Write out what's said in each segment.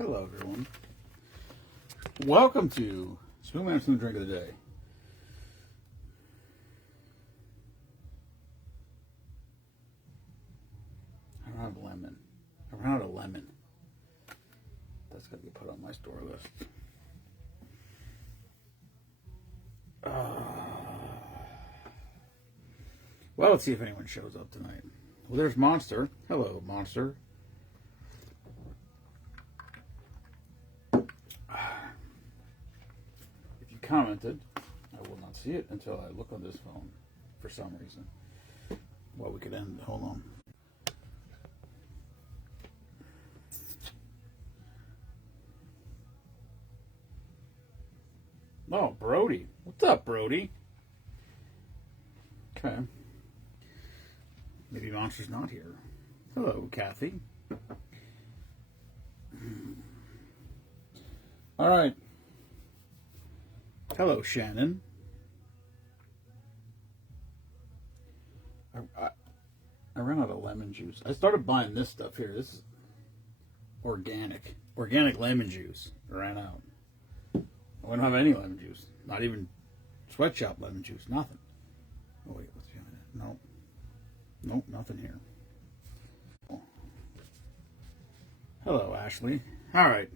Hello, everyone. Welcome to Spoonman Saloon Drink of the Day. I ran out of lemon. I ran out of lemon. That's got to be put on my store list. Well, let's see if anyone shows up tonight. Well, there's Monster. Hello, Monster. If you commented, I will not see it until I look on this phone for some reason. Well, we could end. Hold on. Oh, Brody. What's up, Brody? Okay. Maybe Monster's not here. Hello, Kathy. All right. Hello, Shannon. I ran out of lemon juice. I started buying this stuff here. This is organic lemon juice. I ran out. I don't have any lemon juice. Not even sweatshop lemon juice. Nothing. Oh wait, what's behind it? No. Nope, nothing here. Oh. Hello, Ashley. All right.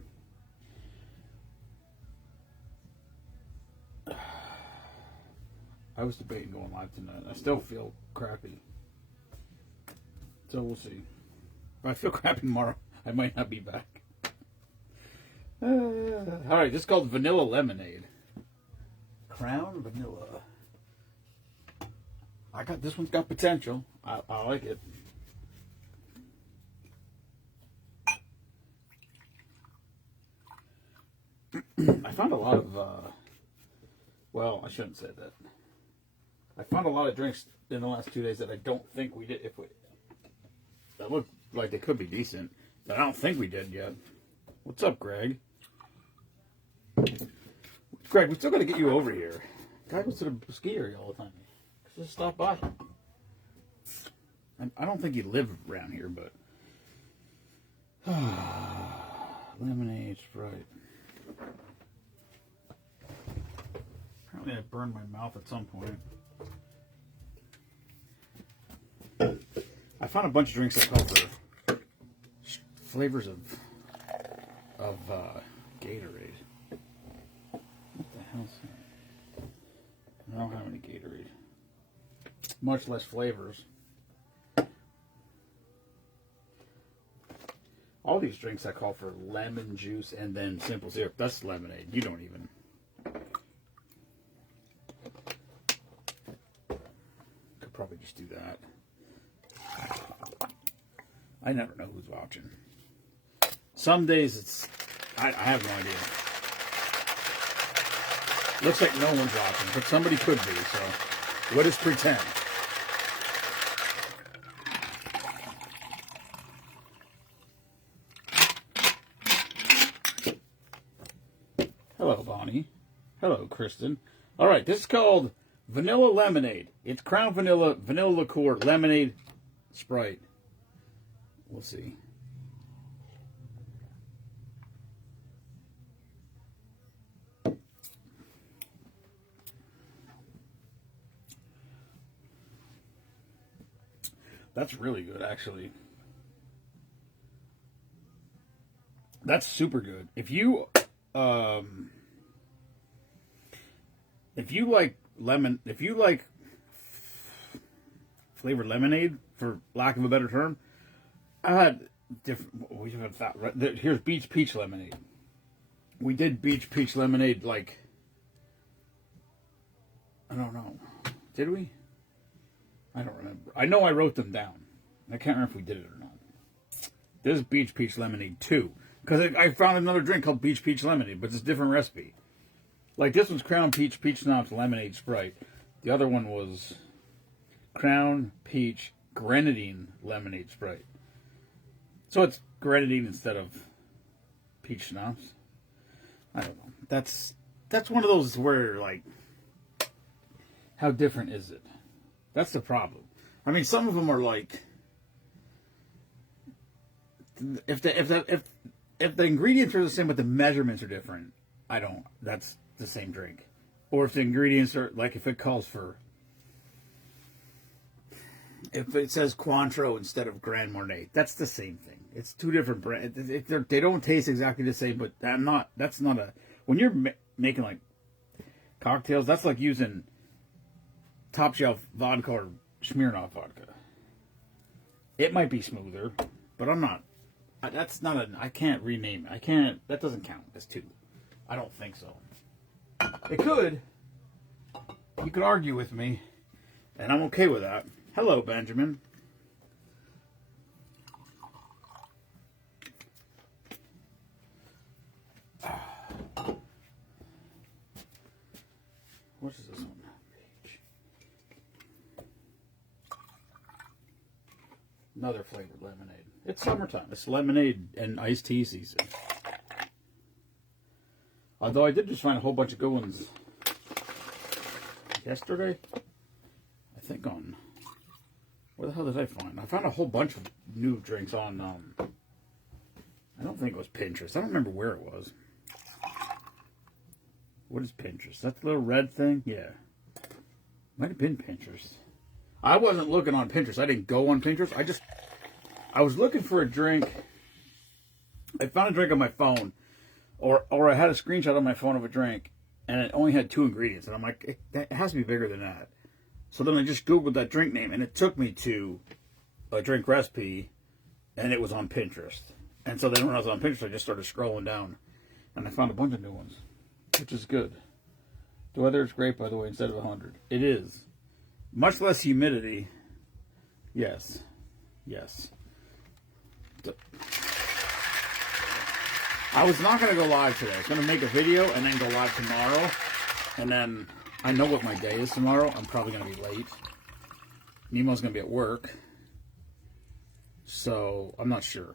I was debating going live tonight. I still feel crappy. So we'll see. If I feel crappy tomorrow, I might not be back. All right, this is called Vanilla Lemonade. Crown Vanilla. This one's got potential. I like it. I found a lot of, well, I shouldn't say that. I found a lot of drinks in the last 2 days that I don't think we did. That look like they could be decent, but I don't think we did yet. What's up, Greg? Greg, we still got to get you over here. Guy goes to the ski area all the time. Just stop by. I don't think you live around here, but lemonade, Sprite. Apparently, I burned my mouth at some point. I found a bunch of drinks that call for flavors of Gatorade. What the hell's that? I don't have any Gatorade. Much less flavors. All these drinks I call for lemon juice and then simple syrup. That's lemonade. You don't even. Could probably just do that. I never know who's watching. Some days it's. I have no idea. Looks like no one's watching, but somebody could be, so let us pretend. Hello, Bonnie. Hello, Kristen. All right, this is called Vanilla Lemonade. It's Crown Vanilla, Vanilla Liqueur, Lemonade, Sprite. We'll see. That's really good, actually. That's super good. If you like lemon, if you like flavored lemonade, for lack of a better term, I had different. We have that. Right, here's Beach Peach Lemonade. We did Beach Peach Lemonade like, I don't know, did we? I don't remember. I know I wrote them down. I can't remember if we did it or not. This is Beach Peach Lemonade 2. Because I found another drink called Beach Peach Lemonade, but it's a different recipe. Like this one's Crown Peach Schnapps Lemonade Sprite. The other one was Crown Peach Grenadine Lemonade Sprite. So it's grenadine instead of peach schnapps. I don't know. That's one of those where, like, how different is it? That's the problem. I mean, some of them are like, if if the ingredients are the same but the measurements are different, I don't. That's the same drink. Or if the ingredients are like if it calls for, if it says Cointreau instead of Grand Marnier, that's the same thing. It's two different brands. They don't taste exactly the same, but that's not a, when you're making like cocktails, that's like using top shelf vodka or Smirnoff vodka. It might be smoother, but I'm not. That's not a. I can't rename it. I can't. That doesn't count as two. I don't think so. It could. You could argue with me, and I'm okay with that. Hello, Benjamin. What is this one? Another flavored lemonade. It's summertime. It's lemonade and iced tea season. Although I did just find a whole bunch of good ones yesterday. I think on... Where the hell did I find? I found a whole bunch of new drinks on... I don't think it was Pinterest. I don't remember where it was. What is Pinterest? That little red thing? Yeah. Might have been Pinterest. I wasn't looking on Pinterest. I didn't go on Pinterest. I was looking for a drink. I found a drink on my phone. Or I had a screenshot on my phone of a drink. And it only had 2 ingredients. And I'm like, it has to be bigger than that. So then I just Googled that drink name. And it took me to a drink recipe. And it was on Pinterest. And so then when I was on Pinterest, I just started scrolling down. And I found a bunch of new ones. Which is good. The weather is great, by the way, instead of 100. It is. Much less humidity. Yes. Yes. I was not going to go live today. I was going to make a video and then go live tomorrow. And then I know what my day is tomorrow. I'm probably going to be late. Nemo's going to be at work. So I'm not sure.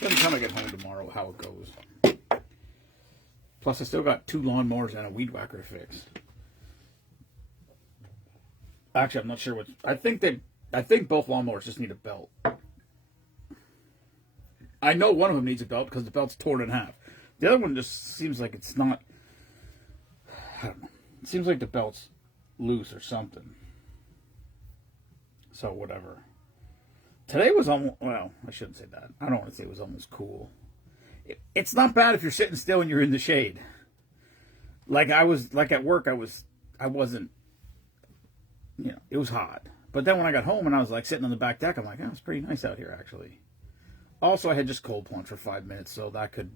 By the time I get home tomorrow, how it goes. Plus, I still got 2 lawnmowers and a weed whacker to fix. Actually, I'm not sure what. I think both lawnmowers just need a belt. I know one of them needs a belt because the belt's torn in half. The other one just seems like it's not. I don't know. It seems like the belt's loose or something. So whatever. Today was almost. Well, I shouldn't say that. I don't want to say it was almost cool. It's not bad if you're sitting still and you're in the shade. Like I was, like at work, I wasn't, it was hot. But then when I got home and I was like sitting on the back deck, I'm like, oh, it's pretty nice out here actually. Also, I had just cold plunge for 5 minutes, so that could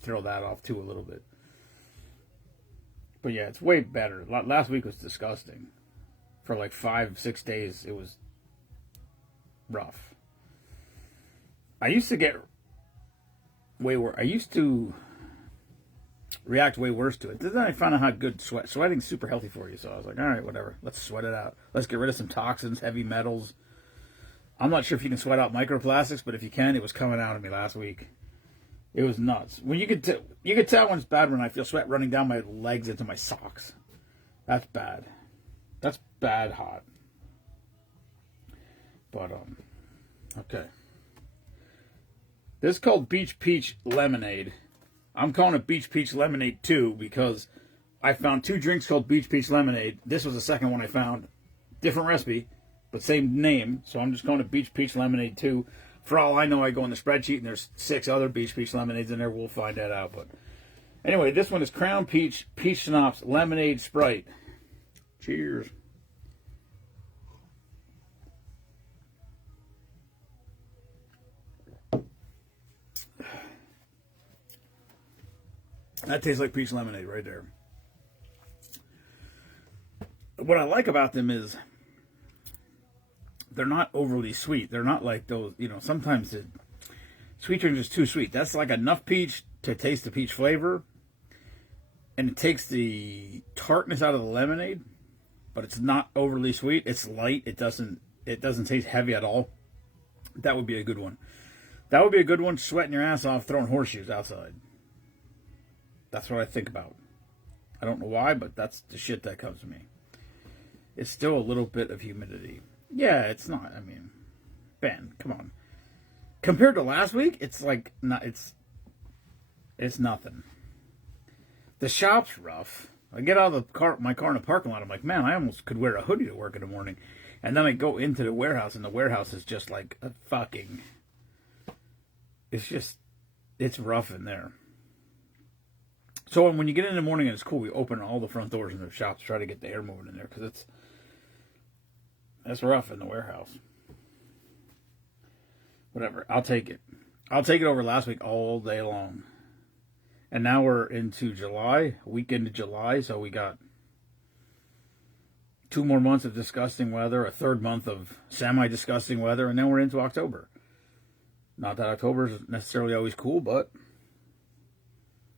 throw that off too a little bit. But yeah, it's way better. Last week was disgusting. For like 5-6 days, it was rough. I used to get way worse. I used to react way worse to it. Then I found out how good sweating's super healthy for you. So I was like, all right, whatever. Let's sweat it out. Let's get rid of some toxins, heavy metals. I'm not sure if you can sweat out microplastics, but if you can, it was coming out of me last week. It was nuts. When you could tell when it's bad when I feel sweat running down my legs into my socks. That's bad. That's bad hot. But okay. This is called Beach Peach Lemonade. I'm calling it Beach Peach Lemonade 2 because I found 2 drinks called Beach Peach Lemonade. This was the second one I found. Different recipe, but same name. So I'm just calling it Beach Peach Lemonade 2. For all I know, I go in the spreadsheet and there's 6 other Beach Peach Lemonades in there. We'll find that out. But anyway, this one is Crown Peach, Peach Schnapps, Lemonade Sprite. Cheers. That tastes like peach lemonade right there. What I like about them is they're not overly sweet. They're not like those, sometimes the sweet drinks is too sweet. That's like enough peach to taste the peach flavor. And it takes the tartness out of the lemonade, but it's not overly sweet. It's light. It doesn't taste heavy at all. That would be a good one. That would be a good one, sweating your ass off, throwing horseshoes outside. That's what I think about. I don't know why, but that's the shit that comes to me. It's still a little bit of humidity. Yeah, it's not. I mean, Ben, come on. Compared to last week, it's like not. It's nothing. The shop's rough. I get out of my car in the parking lot. I'm like, man, I almost could wear a hoodie to work in the morning. And then I go into the warehouse, and the warehouse is just like a fucking. It's rough in there. So when you get in the morning and it's cool, we open all the front doors in the shop to try to get the air moving in there because it's rough in the warehouse. Whatever, I'll take it. I'll take it over last week all day long. And now we're into July, a week into July, so we got 2 more months of disgusting weather, a third month of semi-disgusting weather, and then we're into October. Not that October is necessarily always cool, but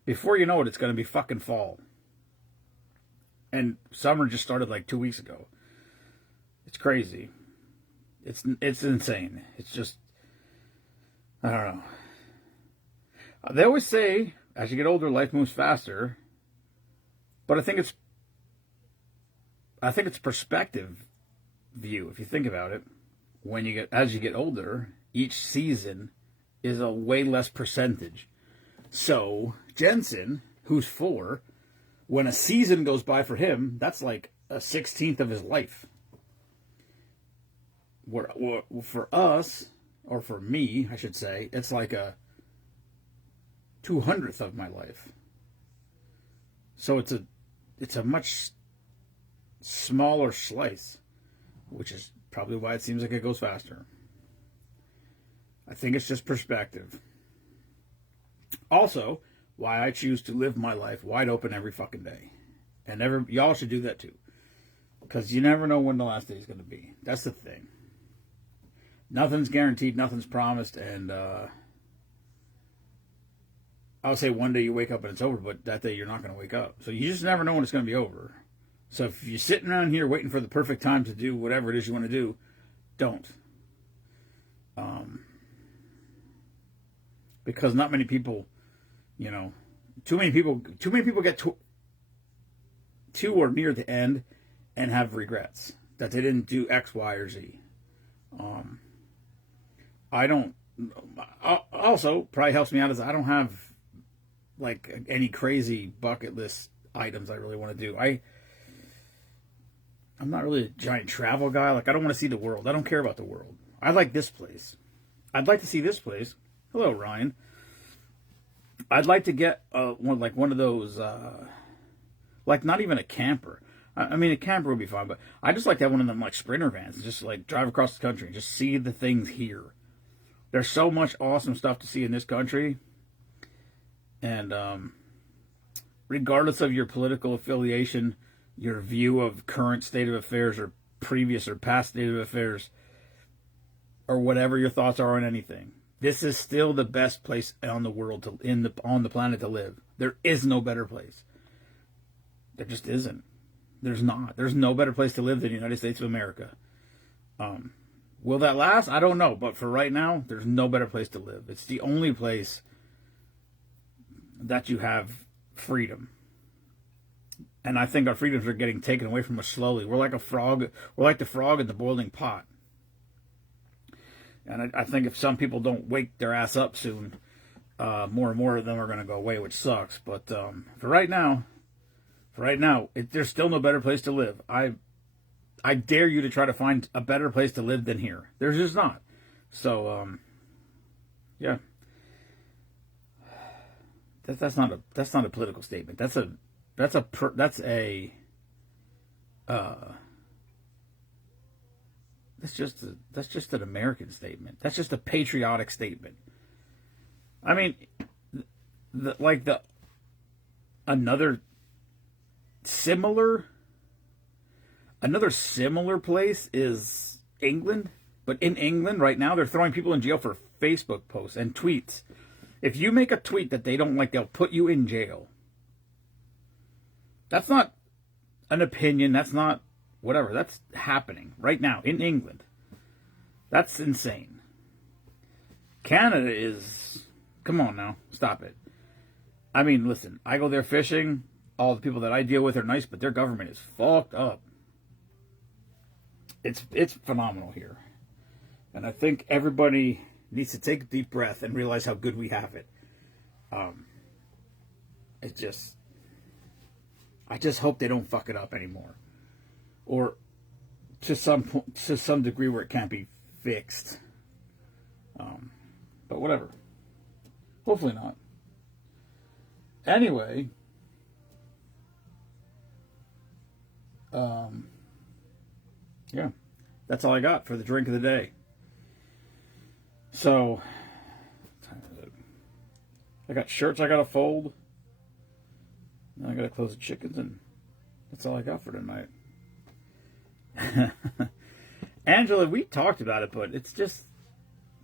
before you know it, it's going to be fucking fall. And summer just started like 2 weeks ago. It's crazy. It's insane. It's just, I don't know. They always say, as you get older, life moves faster. But I think it's perspective view. If you think about it, as you get older, each season is a way less percentage. So Jensen, who's 4, when a season goes by for him, that's like a 16th of his life. For us, or for me, I should say, it's like a 200th of my life. So it's a much smaller slice, which is probably why it seems like it goes faster. I think it's just perspective. Also, why I choose to live my life wide open every fucking day. And y'all should do that too. Because you never know when the last day is going to be. That's the thing. Nothing's guaranteed, nothing's promised, and I would say one day you wake up and it's over, but that day you're not going to wake up. So you just never know when it's going to be over. So if you're sitting around here waiting for the perfect time to do whatever it is you want to do, don't. Because not many people, too many people get to or near the end and have regrets that they didn't do X, Y, or Z. I don't. Also, probably helps me out is I don't have like any crazy bucket list items I really want to do. I'm not really a giant travel guy. Like, I don't want to see the world. I don't care about the world. I like this place. I'd like to see this place. Hello, Ryan. I'd like to get one of those, like not even a camper. I mean, a camper would be fine, but I just like to have one of them like Sprinter vans. Just like drive across the country and just see the things here. There's so much awesome stuff to see in this country. And regardless of your political affiliation, your view of current state of affairs or previous or past state of affairs, or whatever your thoughts are on anything, this is still the best place on the world on the planet to live. There is no better place. There just isn't. There's not. There's no better place to live than the United States of America. Will that last? I don't know. But for right now, there's no better place to live. It's the only place that you have freedom. And I think our freedoms are getting taken away from us slowly. We're like a frog. We're like the frog in the boiling pot. And I think if some people don't wake their ass up soon, more and more of them are going to go away, which sucks. But for right now, there's still no better place to live. I dare you to try to find a better place to live than here. There's just not. So, yeah. That's not a political statement. That's just an American statement. That's just a patriotic statement. I mean, another similar place is England. But in England right now, they're throwing people in jail for Facebook posts and tweets. If you make a tweet that they don't like, they'll put you in jail. That's not an opinion. That's not whatever. That's happening right now in England. That's insane. Canada is... Come on now. Stop it. I mean, listen. I go there fishing. All the people that I deal with are nice, but their government is fucked up. It's phenomenal here. And I think everybody needs to take a deep breath and realize how good we have it. It's just, I just hope they don't fuck it up anymore, or to some degree where it can't be fixed. But whatever. Hopefully not. Anyway, yeah, that's all I got for the drink of the day. So, I got shirts I gotta fold. Then I gotta close the chickens, and that's all I got for tonight. Angela, we talked about it, but it's just,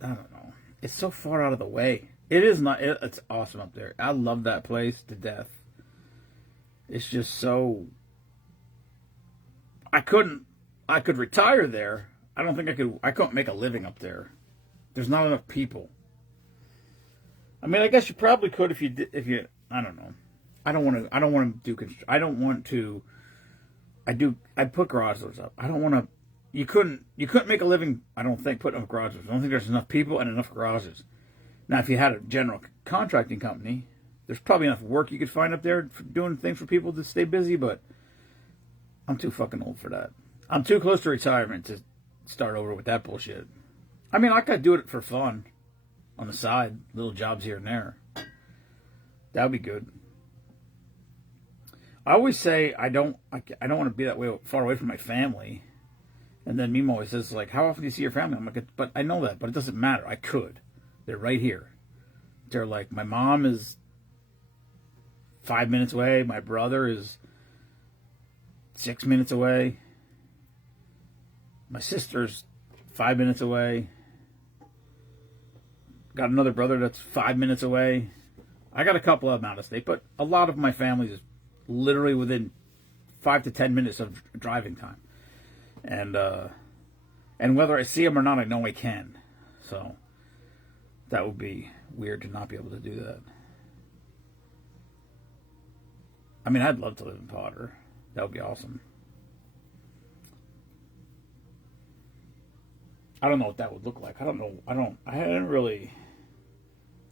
I don't know. It's so far out of the way. It is not. It's awesome up there. I love that place to death. It's just so. I could retire there. I don't think I could. I couldn't make a living up there. There's not enough people. I mean, I guess you probably could if you did. If you, I don't know. I don't want to do. I don't want to. I'd put garage doors up. I don't want to. You couldn't make a living. I don't think putting up garages. I don't think there's enough people and enough garages. Now, if you had a general contracting company, there's probably enough work you could find up there for doing things for people to stay busy. But I'm too fucking old for that. I'm too close to retirement to start over with that bullshit. I mean, I could do it for fun on the side, little jobs here and there. That would be good. I always say I don't want to be that way far away from my family. And then Mimo always says, like, how often do you see your family? I'm like, but I know that, but it doesn't matter. I could. They're right here. They're like, my mom is 5 minutes away. My brother is 6 minutes away. My sister's 5 minutes away. Got another brother that's 5 minutes away. I got a couple of them out of state, but a lot of my family is literally within 5 to 10 minutes of driving time. And whether I see them or not, I know I can. So that would be weird to not be able to do that. I mean, I'd love to live in Potter. That would be awesome. I don't know what that would look like. I don't know. I hadn't really,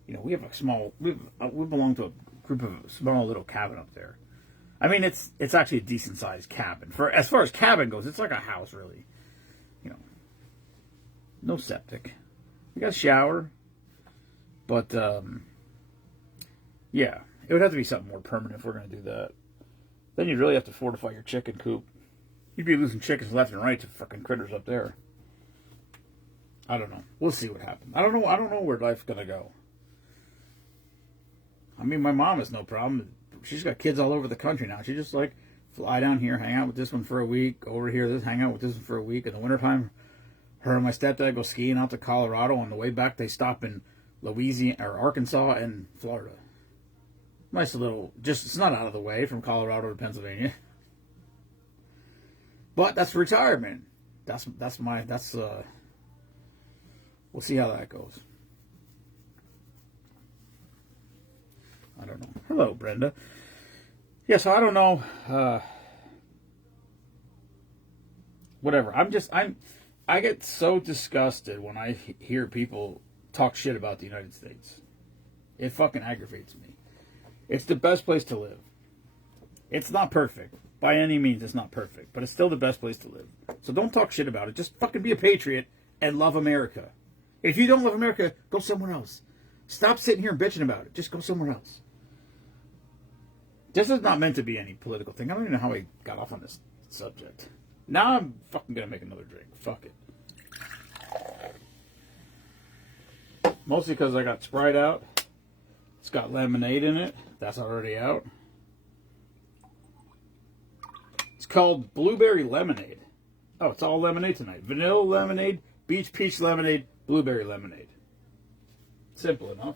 we have a small, we belong to a group of small little cabin up there. I mean, it's actually a decent sized cabin. As far as cabin goes, it's like a house, really. No septic. We got a shower, but yeah, it would have to be something more permanent if we're going to do that. Then you'd really have to fortify your chicken coop. You'd be losing chickens left and right to fucking critters up there. I don't know. We'll see what happens. I don't know where life's going to go. I mean, my mom has no problem. She's got kids all over the country now. She just like fly down here, hang out with this one for a week, go over here, hang out with this one for a week. In the wintertime, her and my stepdad go skiing out to Colorado. On the way back, they stop in Louisiana or Arkansas and Florida. Nice little, it's not out of the way from Colorado to Pennsylvania. But that's retirement. We'll see how that goes. I don't know. Hello, Brenda. Yeah, so I don't know. Whatever. I get so disgusted when I hear people talk shit about the United States. It fucking aggravates me. It's the best place to live. It's not perfect. By any means, it's not perfect. But it's still the best place to live. So don't talk shit about it. Just fucking be a patriot and love America. If you don't love America, go somewhere else. Stop sitting here and bitching about it. Just go somewhere else. This is not meant to be any political thing. I don't even know how I got off on this subject. Now I'm fucking gonna make another drink. Fuck it. Mostly because I got Sprite out. It's got lemonade in it. That's already out. It's called Blueberry Lemonade. Oh, it's all lemonade tonight. Vanilla lemonade, beach peach lemonade, blueberry lemonade. Simple enough.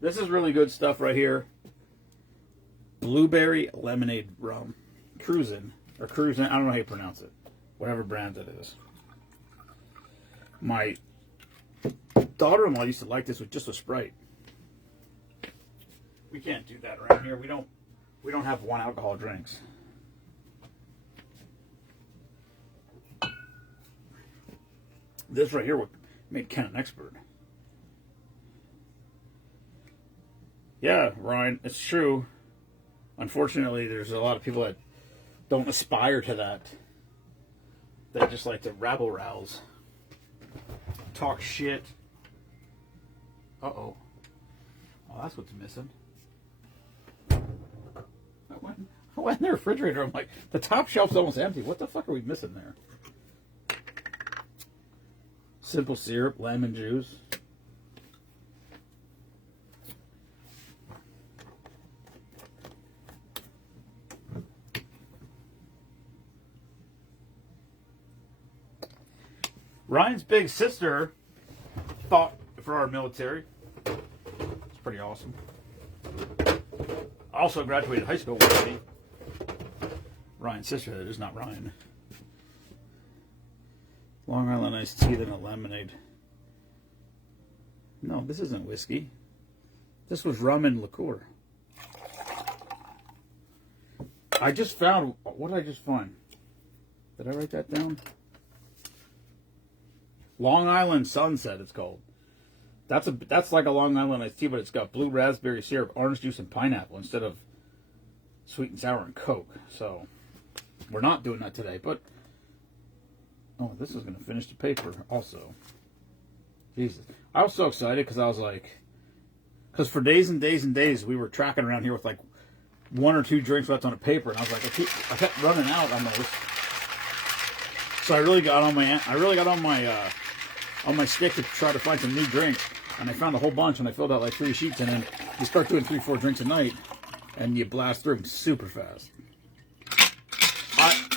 This is really good stuff right here. Blueberry lemonade rum. Cruisin'. Or Cruisin'. I don't know how you pronounce it. Whatever brand it is. My daughter-in-law used to like this with just a Sprite. We can't do that around here. We don't have one alcohol drinks. This right here, Made Ken an expert. Yeah, Ryan, it's true. Unfortunately, there's a lot of people that don't aspire to that. They just like to rabble rouse, talk shit. Uh-oh. Oh, that's what's missing. I went in the refrigerator. I'm like, the top shelf's almost empty. What the fuck are we missing there? Simple syrup, lemon juice. Ryan's big sister fought for our military. It's pretty awesome. Also graduated high school with me. Ryan's sister, that is not Ryan. Long Island iced tea, then a lemonade. No, this isn't whiskey. This was rum and liqueur. I just found, what did I just find? Did I write that down? Long Island Sunset, it's called. That's like a Long Island iced tea, but it's got blue raspberry syrup, orange juice, and pineapple instead of sweet and sour and Coke. So we're not doing that today. But oh, this is going to finish the paper also. Jesus, I was so excited because I was like, because for days and days and days we were tracking around here with like 1 or 2 drinks left on a paper, and I was like, I kept running out on those. So I really got on my stick to try to find some new drinks, and I found a whole bunch, and I filled out like 3 sheets, and then you start doing 3-4 drinks a night, and you blast through them super fast.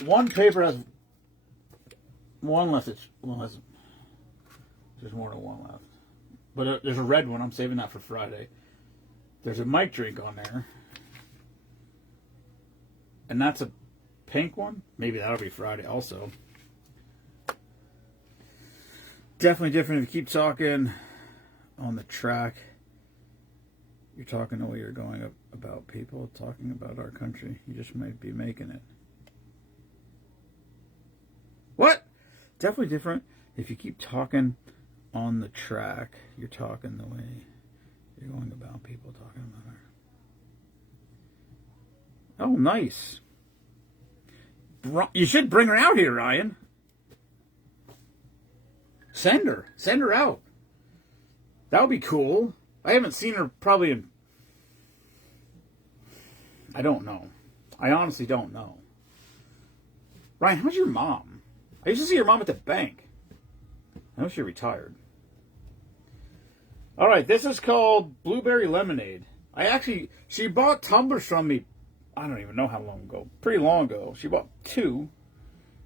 One paper has one left. There's more than one left, but there's a red one. I'm saving that for Friday. There's a Mike drink on there, and that's a pink one. Maybe that'll be Friday also. Definitely different if you keep talking on the track. You're talking the way you're going about people, talking about our country. You just might be making it. What? Definitely different if you keep talking on the track. You're talking the way you're going about people, talking about our... Oh, nice. You should bring her out here, Ryan. Send her out. That would be cool. I haven't seen her probably in... I don't know. I honestly don't know. Ryan, how's your mom? I used to see your mom at the bank. I know she retired. Alright, this is called Blueberry Lemonade. She bought tumblers from me, I don't even know how long ago. Pretty long ago. She bought 2,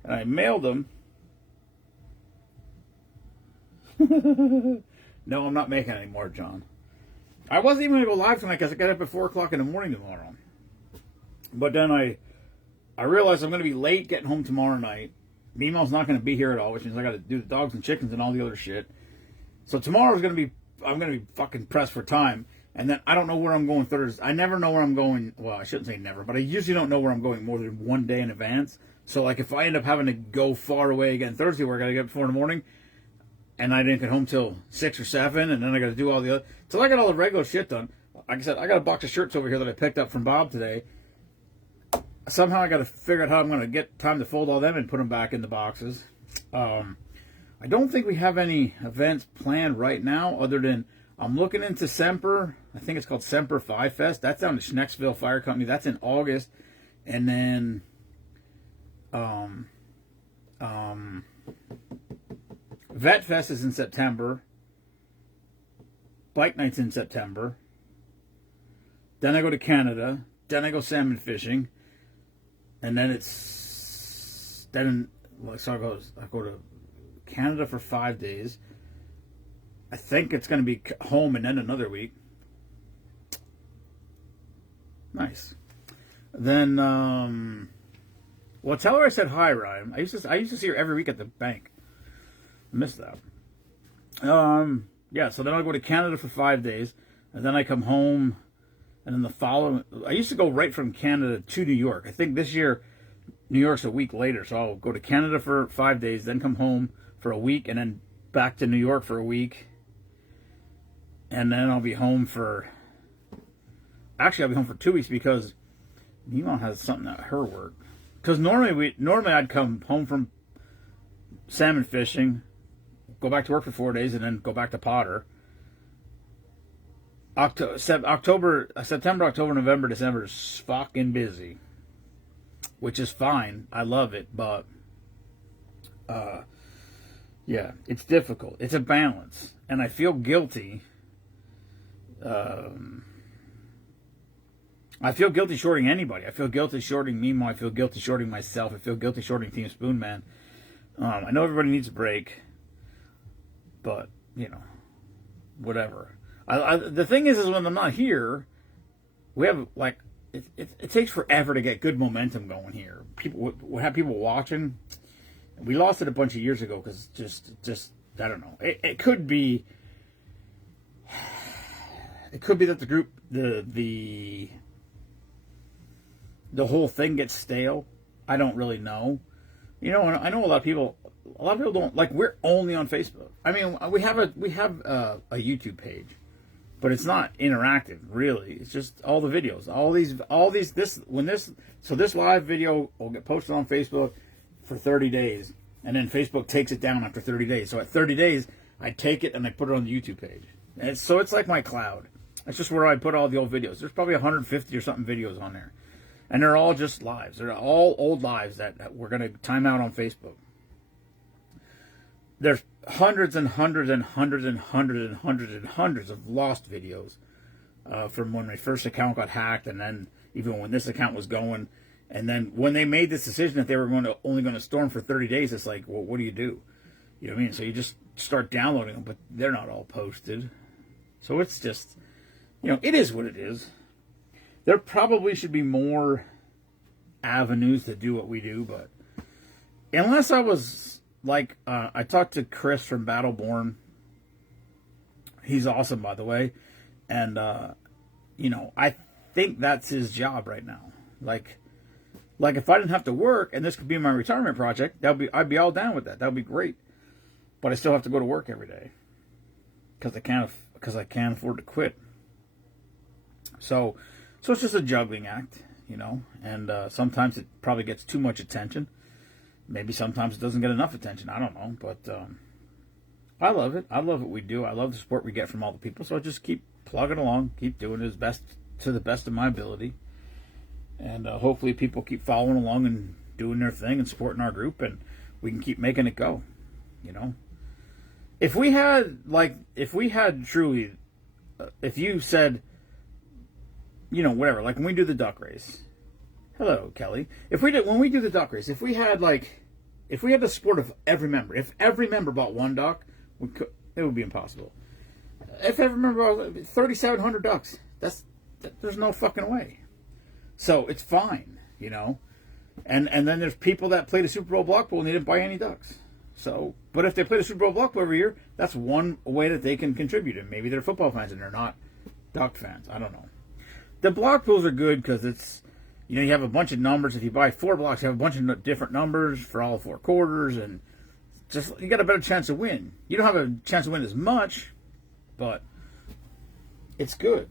and I mailed them. No, I'm not making any more, John. I wasn't even going to go live tonight because I got up at 4 o'clock in the morning tomorrow. But then I realized I'm going to be late getting home tomorrow night. Meemaw's not going to be here at all, which means I got to do the dogs and chickens and all the other shit. So tomorrow's going to be, I'm going to be fucking pressed for time. And then I don't know where I'm going Thursday. I never know where I'm going. Well, I shouldn't say never, but I usually don't know where I'm going more than 1 day in advance. So like if I end up having to go far away again Thursday where I got to get up 4 in the morning, and I didn't get home till 6 or 7, and then I got to do all the other... Till I got all the regular shit done. Like I said, I got a box of shirts over here that I picked up from Bob today. Somehow I got to figure out how I'm going to get time to fold all them and put them back in the boxes. I don't think we have any events planned right now other than I'm looking into Semper. I think it's called Semper 5 Fest. That's down at Schnecksville Fire Company. That's in August. And then... Vet Fest is in September. Bike Night's in September. Then I go to Canada. Then I go salmon fishing. And then it's... Then, so I go to Canada for 5 days. I think it's going to be home and then another week. Nice. Then, well, tell her I said hi, Ryan. I used to see her every week at the bank. I missed that. Yeah, so then I'll go to Canada for 5 days, and then I come home, and then the following... I used to go right from Canada to New York. I think this year, New York's a week later, so I'll go to Canada for 5 days, then come home for a week, and then back to New York for a week. And then I'll be home for... Actually, I'll be home for 2 weeks because Nemo has something at her work. Because normally I'd come home from salmon fishing, go back to work for 4 days, and then go back to Potter. September, October, November, December is fucking busy, which is fine. I love it, but yeah, it's difficult. It's a balance, and I feel guilty. I feel guilty shorting anybody. I feel guilty shorting Mimo. I feel guilty shorting myself. I feel guilty shorting Team Spoonman. I know everybody needs a break, but you know, whatever. The thing is when I'm not here, we have like it takes forever to get good momentum going here. We have people watching. We lost it a bunch of years ago because just I don't know. It could be. It could be that the group the whole thing gets stale. I don't really know. You know, I know a lot of people don't like. We're only on Facebook. I mean, we have a YouTube page, but it's not interactive really. It's just all the videos, this live video will get posted on Facebook for 30 days, and then Facebook takes it down after 30 days. So at 30 days, I take it and I put it on the YouTube page. And so it's like my cloud. That's just where I put all the old videos. There's probably 150 or something videos on there. And they're all just lives. They're all old lives that we're going to time out on Facebook. There's hundreds and hundreds and hundreds and hundreds and hundreds and hundreds of lost videos from when my first account got hacked, and then even when this account was going. And then when they made this decision that they were only going to storm for 30 days, it's like, well, what do? You know what I mean? So you just start downloading them, but they're not all posted. So it's just, it is what it is. There probably should be more avenues to do what we do, but unless I was like, I talked to Chris from Battleborn. He's awesome, by the way. And, I think that's his job right now. Like if I didn't have to work and this could be my retirement project, I'd be all down with that. That would be great. But I still have to go to work every day because I can't afford to quit. So it's just a juggling act, and sometimes it probably gets too much attention. Maybe sometimes it doesn't get enough attention. I don't know, but I love it. I love what we do. I love the support we get from all the people. So I just keep plugging along, keep doing it to the best of my ability. And hopefully people keep following along and doing their thing and supporting our group, and we can keep making it go, If we had truly, if you said, whatever, like when we do the duck race. Hello, Kelly. When we do the duck race, if we had the support of every member, if every member bought one duck, it would be impossible. If every member bought 3,700 ducks, there's no fucking way. So it's fine, And then there's people that play the Super Bowl block pool and they didn't buy any ducks. So, but if they play the Super Bowl block pool every year, that's one way that they can contribute. And maybe they're football fans and they're not duck fans. I don't know. The block pools are good because it's, you have a bunch of numbers. If you buy 4 blocks, you have a bunch of different numbers for all 4 quarters, and just you got a better chance to win. You don't have a chance to win as much, but it's good.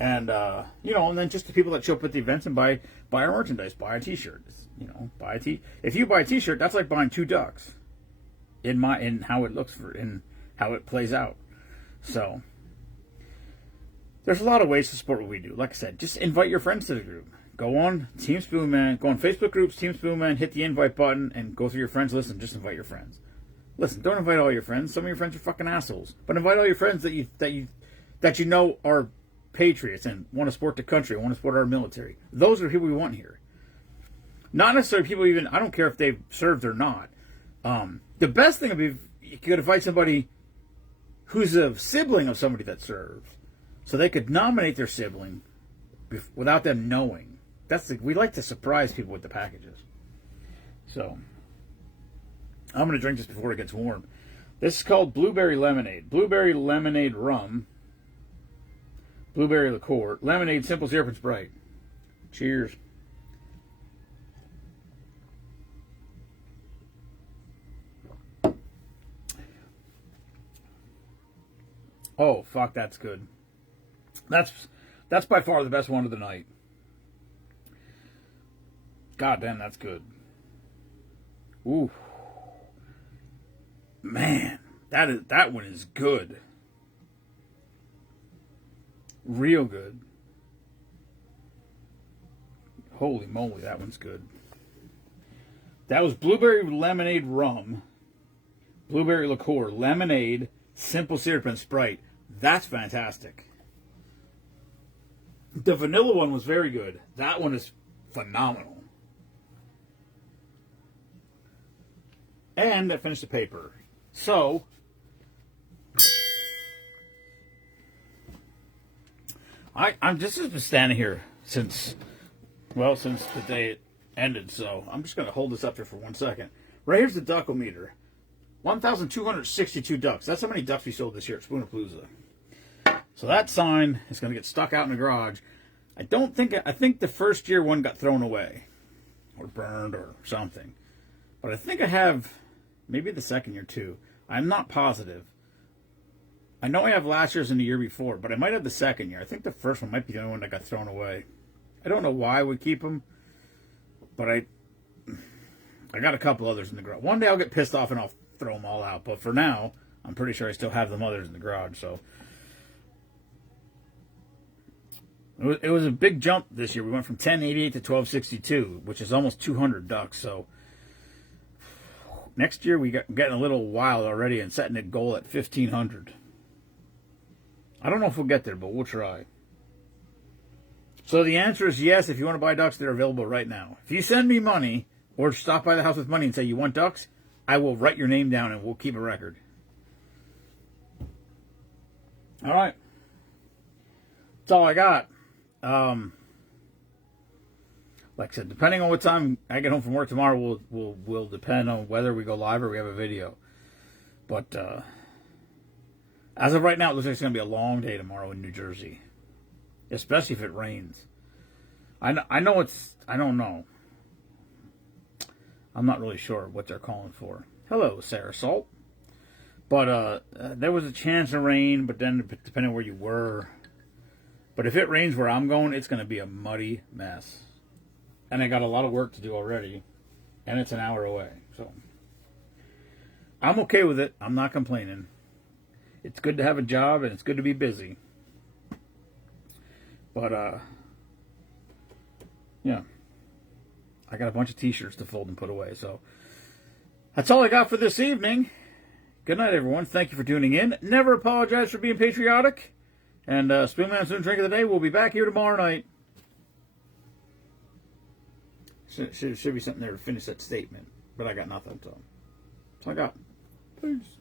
And and then just the people that show up at the events and buy our merchandise, buy a T-shirt. If you buy a T-shirt, that's like buying 2 ducks. In how it looks in how it plays out. So there's a lot of ways to support what we do. Like I said, just invite your friends to the group. Go on Team Spoonman, go on Facebook groups, Team Spoonman, hit the invite button, and go through your friends list and just invite your friends. Listen, don't invite all your friends. Some of your friends are fucking assholes. But invite all your friends that you know are patriots and want to support the country, want to support our military. Those are the people we want here. Not necessarily people I don't care if they've served or not. The best thing would be if you could invite somebody who's a sibling of somebody that served. So they could nominate their sibling without them knowing. We like to surprise people with the packages. So I'm going to drink this before it gets warm. This is called Blueberry Lemonade. Blueberry Lemonade Rum. Blueberry Liqueur. Lemonade, simple syrup, and Sprite. Cheers. Oh, fuck, that's good. That's by far the best one of the night. God damn, that's good. Ooh. Man, that one is good. Real good. Holy moly, that one's good. That was blueberry lemonade rum, blueberry liqueur, lemonade, simple syrup, and Sprite. That's fantastic. The vanilla one was very good. That one is phenomenal. And I finished the paper. So, I'm just been standing here since the day it ended. So I'm just going to hold this up here for 1 second. Right here's the duckometer. 1,262 ducks. That's how many ducks we sold this year at Spoonapalooza. So that sign is going to get stuck out in the garage. I think the first year one got thrown away or burned or something. But I think I have maybe the second year too. I'm not positive. I know I have last year's and the year before, but I might have the second year. I think the first one might be the only one that got thrown away. I don't know why I would keep them, but I got a couple others in the garage. One day I'll get pissed off and I'll throw them all out. But for now, I'm pretty sure I still have them others in the garage. So it was a big jump this year. We went from 1088 to 1262, which is almost 200 ducks. So next year we getting a little wild already and setting a goal at 1,500. I don't know if we'll get there, but we'll try. So the answer is yes. If you want to buy ducks, they're available right now. If you send me money or stop by the house with money and say you want ducks, I will write your name down and we'll keep a record. All right. That's all I got. Like I said, depending on what time I get home from work tomorrow, will depend on whether we go live or we have a video. But as of right now, it looks like it's going to be a long day tomorrow in New Jersey, especially if it rains. I know I don't know. I'm not really sure what they're calling for. Hello, Sarah Salt. But there was a chance of rain, but then depending on where you were. But if it rains where I'm going, it's going to be a muddy mess. And I got a lot of work to do already. And it's an hour away. So I'm okay with it. I'm not complaining. It's good to have a job and it's good to be busy. But, yeah. I got a bunch of t-shirts to fold and put away. So that's all I got for this evening. Good night, everyone. Thank you for tuning in. Never apologize for being patriotic. And Spoonman Saloon Drink of the Day will be back here tomorrow night. Should be something there to finish that statement. But I got nothing, so that's all I got. Peace.